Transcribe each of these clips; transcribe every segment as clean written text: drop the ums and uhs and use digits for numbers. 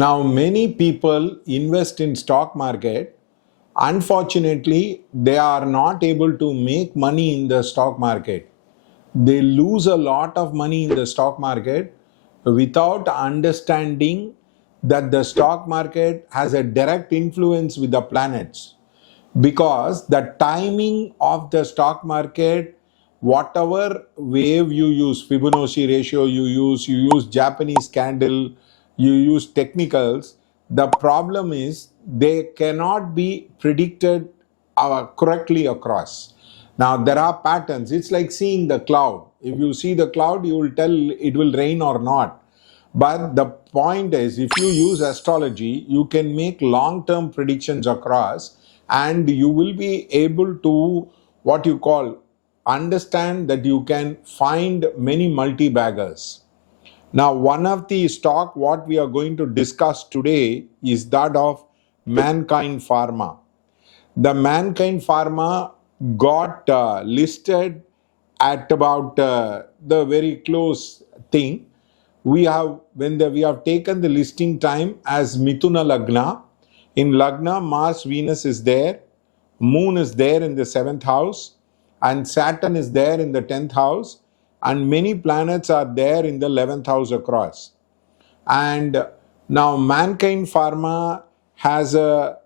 Now, many people invest in stock market. Unfortunately, they are not able to make money in the stock market. They lose a lot of money in the stock market without understanding that the stock market has a direct influence with the planets, because the timing of the stock market, whatever wave you use, Fibonacci ratio you use Japanese candle, you use technicals, the problem is they cannot be predicted correctly across. Now there are patterns. It's like seeing the cloud. If you see the cloud, you will tell it will rain or not. But the point is, if you use astrology, you can make long-term predictions across, and you will be able to, what you call, understand that you can find many multi-baggers. Now, one of the stock what we are going to discuss today is that of Mankind Pharma. The Mankind Pharma got listed at about the very close thing. We have taken the listing time as Mithuna Lagna. In Lagna, Mars, Venus is there, Moon is there in the 7th house, and Saturn is there in the 10th house, and many planets are there in the 11th house across. And now Mankind Pharma has a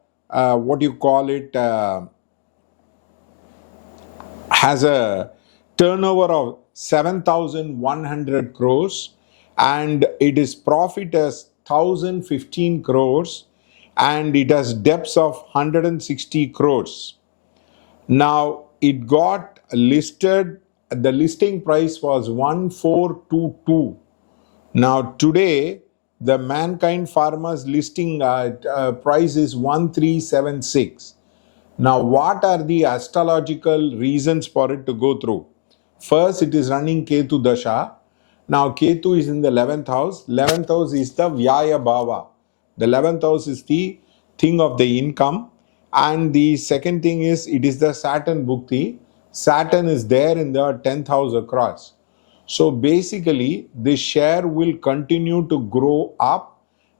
has a turnover of 7,100 crores, and it is profit as 1,015 crores, and it has debts of 160 crores. Now it got listed, the listing price was 1422. Now today the Mankind Pharma's listing price is 1376. Now, what are the astrological reasons for it to go through? First, it is running Ketu Dasha. Now, Ketu is in the 11th house. 11th house is the Vyaya Bhava. The 11th house is the thing of the income. And the second thing is, it is the Saturn Bhukti. Saturn is there in the 10th house across. So, basically, this share will continue to grow up,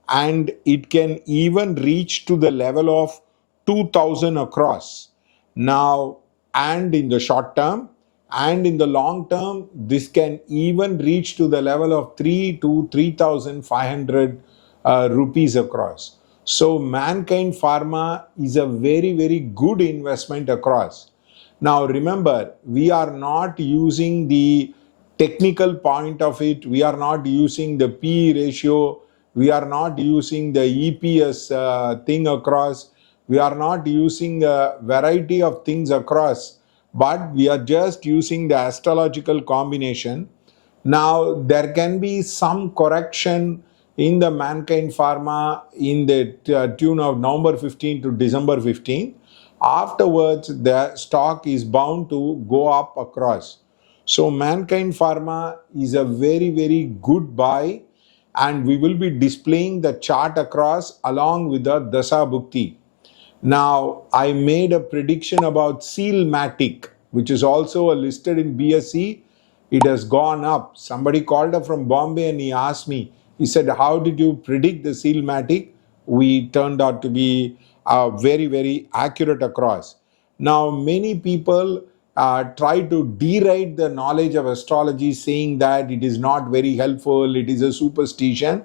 and it can even reach to the level of 2,000 across. Now, and in the short term and in the long term, this can even reach to the level of 3 to 3,500 rupees across. So Mankind Pharma is a very, very good investment across. Now remember, we are not using the technical point of it. We are not using the P ratio. We are not using the EPS thing across. We are not using a variety of things across, but we are just using the astrological combination. Now, there can be some correction in the Mankind Pharma in the tune of November 15 to December 15. Afterwards, the stock is bound to go up across. So, Mankind Pharma is a very, very good buy, and we will be displaying the chart across along with the Dasa Bhukti. Now, I made a prediction about Sealmatic, which is also listed in BSE. It has gone up. Somebody called up from Bombay and he asked me, he said, how did you predict the Sealmatic? We turned out to be very, very accurate across. Now, many people try to deride the knowledge of astrology, saying that it is not very helpful, it is a superstition.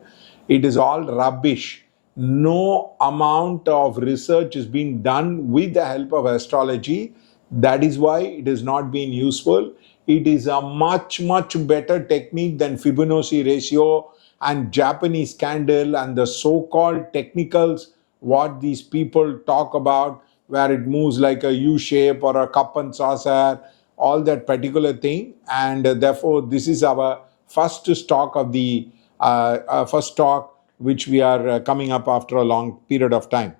It is all rubbish. No amount of research is being done with the help of astrology. That is why it has not been useful. It is a much, much better technique than Fibonacci ratio and Japanese candle and the so-called technicals, what these people talk about, where it moves like a U shape or a cup and saucer, all that particular thing. And therefore, this is our first stock of the which we are coming up after a long period of time.